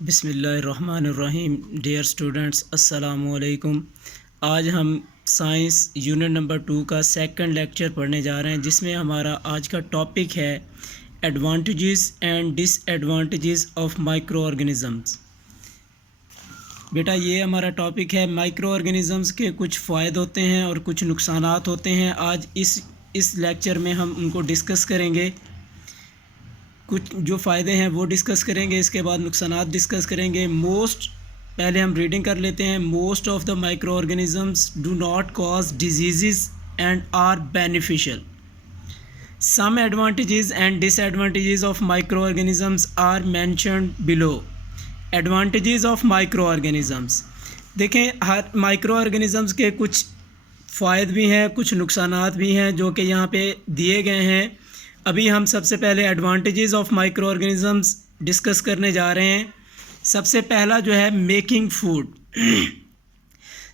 बिस्मिल्लाहिर्रहमानिर्रहीम। Dear students, अस्सलामु अलैकुम। आज हम साइंस यूनिट नंबर 2 का सेकंड लेक्चर पढ़ने जा रहे हैं, जिसमें हमारा आज का टॉपिक है advantages and disadvantages of micro organisms. बेटा, ये हमारा टॉपिक है। माइक्रो ऑर्गेनिज़म्स के कुछ फ़ायदे होते हैं और कुछ नुकसानात होते हैं। आज इस लेक्चर में हम उनको डिस्कस करेंगे। कुछ जो फ़ायदे हैं वो डिस्कस करेंगे, इसके बाद नुकसानात डिस्कस करेंगे। पहले हम रीडिंग कर लेते हैं। Most of the microorganisms do not cause diseases and are beneficial. Some advantages and disadvantages of microorganisms are mentioned below. Advantages of microorganisms, देखें, हर माइक्रो ऑर्गेनिज़म्स के कुछ फ़ायदे भी हैं, कुछ नुकसानात भी हैं जो कि यहाँ पे दिए गए हैं। अभी हम सबसे पहले advantages of microorganisms discuss करने जा रहे हैं। सबसे पहला जो है making food.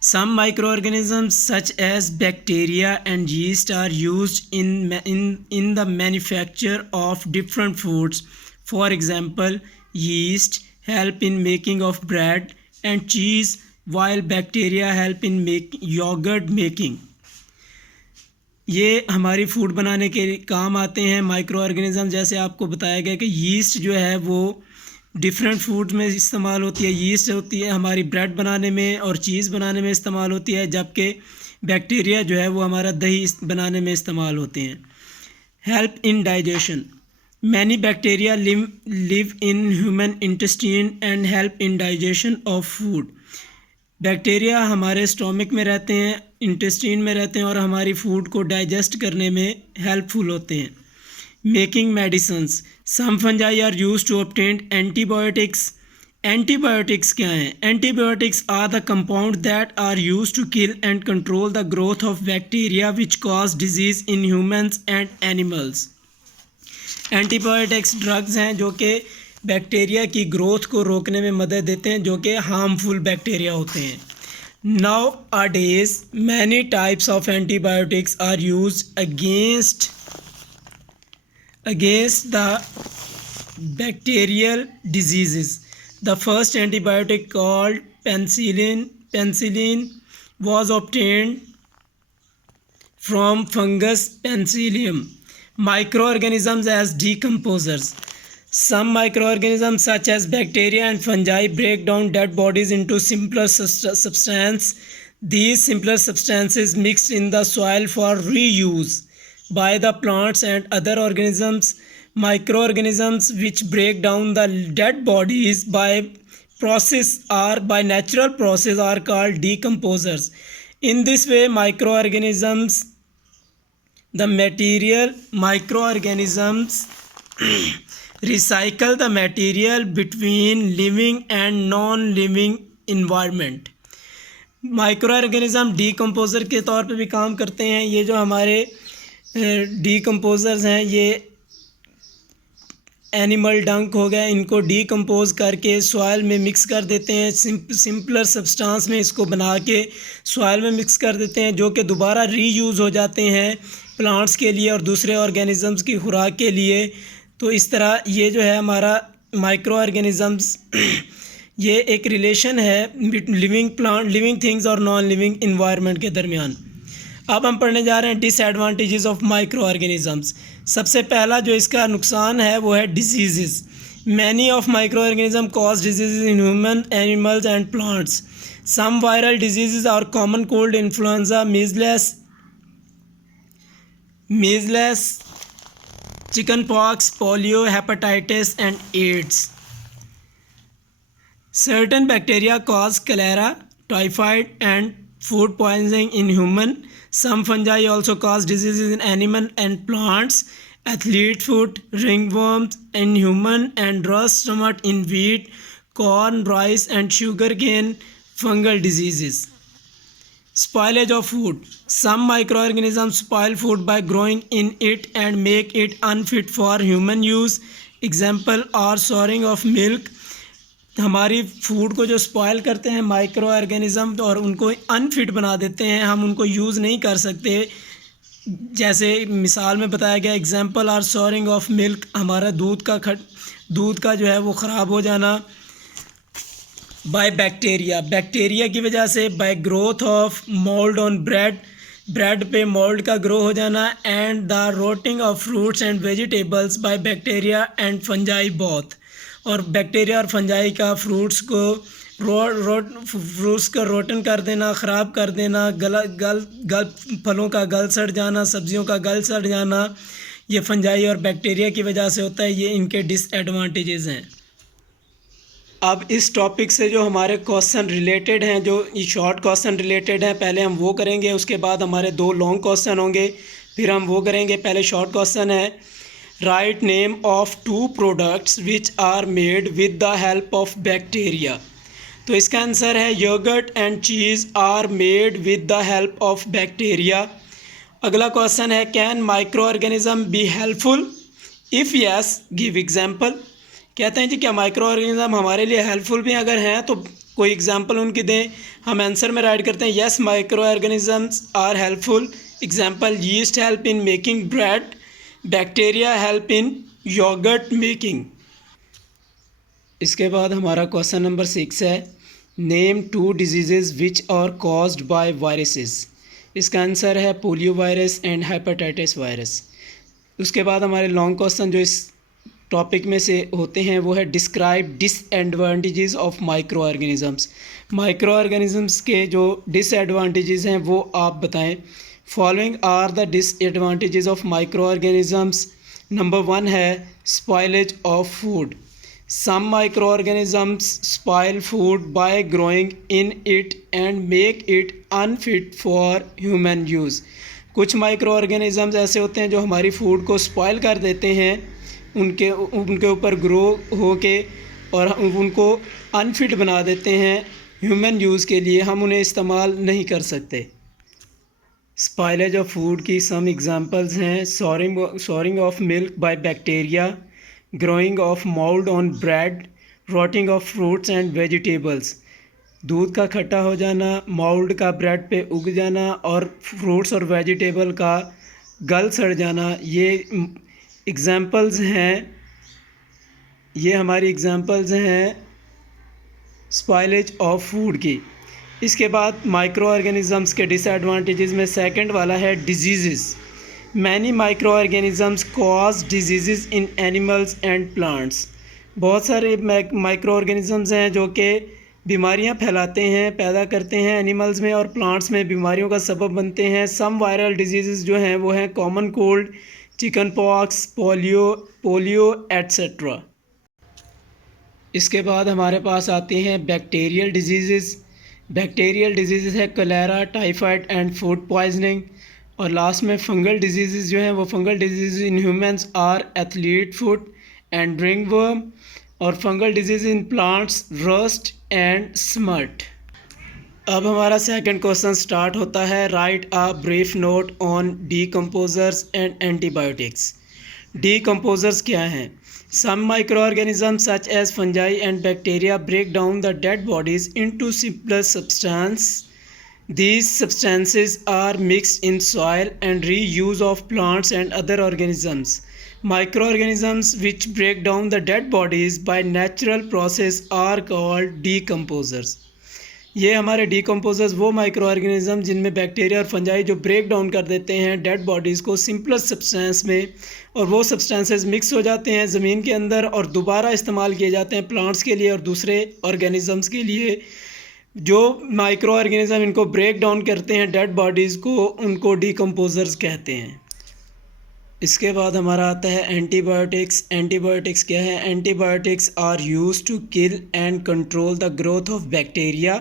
Some microorganisms such as bacteria and yeast are used in the manufacture of different foods. For example, yeast help in making of bread and cheese, while bacteria help in yogurt making. ये हमारी food बनाने के काम आते हैं micro organism. जैसे आपको बताया गया कि यीस्ट जो है वो डिफरेंट फूड में इस्तेमाल होती है। यीस्ट होती है हमारी ब्रेड बनाने में और चीज़ बनाने में इस्तेमाल होती है, जबकि बैक्टीरिया जो है वो हमारा दही बनाने में इस्तेमाल होते हैं। Help in digestion, many bacteria live in human intestine and help in digestion of food. Bacteria हमारे स्टोमक में रहते हैं, इंटेस्टीन में रहते हैं और हमारी फूड को डाइजेस्ट करने में हेल्पफुल होते हैं। Making medicines, some fungi are used to obtain antibiotics. Antibiotics क्या हैं? Antibiotics are the compound that are used to kill and control the growth of bacteria which cause diseases in humans and animals. Antibiotics drugs हैं जो कि bacteria की growth को रोकने में मदद देते हैं, जो कि हार्मफुल बैक्टीरिया होते हैं। Nowadays many types of antibiotics are used against the bacterial diseases. The first antibiotic called penicillin was obtained from fungus Penicillium. Microorganisms as decomposers. Some microorganisms such as bacteria and fungi break down dead bodies into simpler substances. These simpler substances mixed in the soil for reuse by the plants and other organisms. Microorganisms which break down the dead bodies by natural process are called decomposers. In this way, microorganisms recycle the material between living and non-living environment. Micro organism decomposer के तौर पे भी काम करते हैं। ये जो हमारे डीकम्पोज़र्स हैं, ये एनिमल डंक हो गया, इनको डीकम्पोज करके सॉइल में मिक्स कर देते हैं। सिंपलर सब्सटेंस में इसको बना के सॉइल में मिक्स कर देते हैं, जो कि दोबारा रीयूज़ हो जाते हैं प्लांट्स के लिए और दूसरे ऑर्गेनिज़म्स की खुराक के लिए। तो इस तरह ये जो है हमारा माइक्रो ऑर्गेनिज़म्स ये एक रिलेशन है लिविंग थिंग्स और नॉन लिविंग इन्वायरमेंट के दरमियान। अब हम पढ़ने जा रहे हैं डिसएडवांटेजेस ऑफ माइक्रो ऑर्गेनिज़म्स। सबसे पहला जो इसका नुकसान है वो है diseases. Many of microorganism cause diseases in human, animals and plants. Some viral diseases are common cold, influenza, measles, chickenpox, polio, hepatitis and AIDS. Certain bacteria cause cholera, typhoid and food poisoning in human. Some fungi also cause diseases in animal and plants. Athlete foot, ringworms in human and rust stomach in wheat, corn, rice and sugarcane. Fungal diseases. Spoilage of food. Some microorganisms spoil food by growing in it and make it unfit for human use. Example are souring of milk. हमारी food को जो spoil करते हैं micro organism और उनको unfit बना देते हैं, हम उनको यूज़ नहीं कर सकते। जैसे मिसाल में बताया गया, example are souring of milk, हमारा दूध का जो है वो ख़राब हो जाना। बाय बैक्टीरिया, बैक्टीरिया की वजह से। By growth of mould on bread, bread पे मोल्ड का ग्रो हो जाना। And the rotting of fruits and vegetables by bacteria and fungi both, और बैक्टीरिया और फंजाई का फ्रूट्स को फ्रूट्स का रोटन कर देना, ख़राब कर देना, गल फलों का गल सड़ जाना, सब्जियों का गल सड़ जाना, ये फंजाई और बैक्टीरिया की वजह से होता है। ये इनके डिसएडवांटेजेस हैं। अब इस टॉपिक से जो हमारे क्वेश्चन रिलेटेड हैं, जो ये शॉर्ट क्वेश्चन रिलेटेड हैं, पहले हम वो करेंगे, उसके बाद हमारे 2 लॉन्ग क्वेश्चन होंगे, फिर हम वो करेंगे। पहले शॉर्ट क्वेश्चन है, write name of 2 products which are made with the help of bacteria. तो इसका आंसर है yogurt and cheese are made with the help of bacteria. अगला क्वेश्चन है, can microorganism be helpful, if yes give example. कहते हैं जी क्या micro organism हमारे लिए हेल्पफुल भी अगर हैं तो कोई एग्जांपल उनकी दें। हम आंसर में राइट करते हैं yes microorganisms are helpful. Example, yeast help in making bread, bacteria help in yogurt making. इसके बाद हमारा क्वेश्चन नंबर 6 है, name 2 diseases which are caused by viruses. इसका आंसर है polio virus and hepatitis virus. उसके बाद हमारे long question जो इस टॉपिक में से होते हैं वो है, describe disadvantages of microorganisms. Microorganisms के जो डिसएडवांटेजेस हैं वो आप बताएं। Following are the disadvantages of microorganisms. Number 1 है spoilage of food. Some microorganisms spoil food by growing in it and make it unfit for human use. कुछ microorganisms ऐसे होते हैं जो हमारी फूड को स्पॉइल कर देते हैं, उनके ऊपर ग्रो होके, और उनको अनफिट बना देते हैं ह्यूमन यूज़ के लिए, हम उन्हें इस्तेमाल नहीं कर सकते। स्पॉइलेज ऑफ फूड की सम एग्जांपल्स हैं, soaring of milk by bacteria, growing of mould on bread, rotting of fruits and vegetables. दूध का खट्टा हो जाना, मोल्ड का ब्रेड पे उग जाना, और फ्रूट्स और वेजिटेबल का गल सड़ जाना। ये एग्ज़ाम्पल्स हैं, ये हमारी एग्ज़ाम्पल्स हैं स्पॉइलेज ऑफ फूड की। इसके बाद माइक्रो ऑर्गेनिजम्स के डिसएडवांटेजेस में सेकंड वाला है diseases. Many micro organisms cause diseases in animals and plants. बहुत सारे माइक्रो ऑर्गेनिजम्स हैं जो कि बीमारियां फैलाते हैं, पैदा करते हैं एनिमल्स में और प्लांट्स में, बीमारियों का सबब बनते हैं। सम वायरल डिजीज़ जो हैं वो हैं common cold, chicken pox, polio etcetera. इसके बाद हमारे पास आते हैं बैक्टीरियल डिजीज़। बैक्टीरियल डिजीज़ है cholera, typhoid and food poisoning. और लास्ट में फंगल डिजीज़ जो हैं वो fungal disease in humans are athlete foot and ringworm, और fungal disease in plants rust and smut. अब हमारा सेकंड क्वेश्चन स्टार्ट होता है, right a brief note on decomposers and antibiotics. Decomposers क्या हैं? सम microorganisms such as fungi and bacteria break down the dead bodies into simpler substance. These substances are mixed in soil and reuse of plants and other organisms. Microorganisms which break down the dead bodies by natural process are called decomposers. ये हमारे decomposers वो micro organism जिनमें bacteria और fungi जो break down कर देते हैं dead bodies को सिंपलर सब्सटेंस में, और वो सब्सटेंसेस मिक्स हो जाते हैं ज़मीन के अंदर और दोबारा इस्तेमाल किए जाते हैं प्लांट्स के लिए और दूसरे ऑर्गेनिजम्स के लिए। जो माइक्रो ऑर्गेनिज्म इनको ब्रेक डाउन करते हैं डेड बॉडीज़ को, उनको डीकम्पोजर्स कहते हैं। इसके बाद हमारा आता है एंटीबायोटिक्स। एंटीबायोटिक्स क्या है? Antibiotics are used to kill and control the growth of bacteria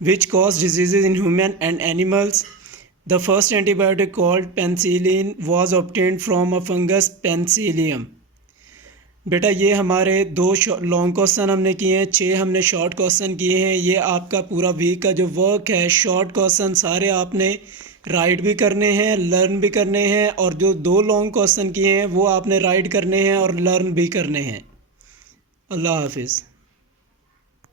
which cause diseases in human and animals. The first antibiotic called penicillin was obtained from a fungus Penicillium. बेटा ये हमारे 2 long question हमने किए हैं, 6 हमने short question किए हैं। ये आपका पूरा वीक का जो वर्क है, शॉर्ट क्वेश्चन सारे आपने राइट भी करने हैं, लर्न भी करने हैं, और जो 2 लॉन्ग क्वेश्चन किए हैं वो आपने राइट करने हैं और लर्न भी करने हैं। अल्लाह हाफिज़।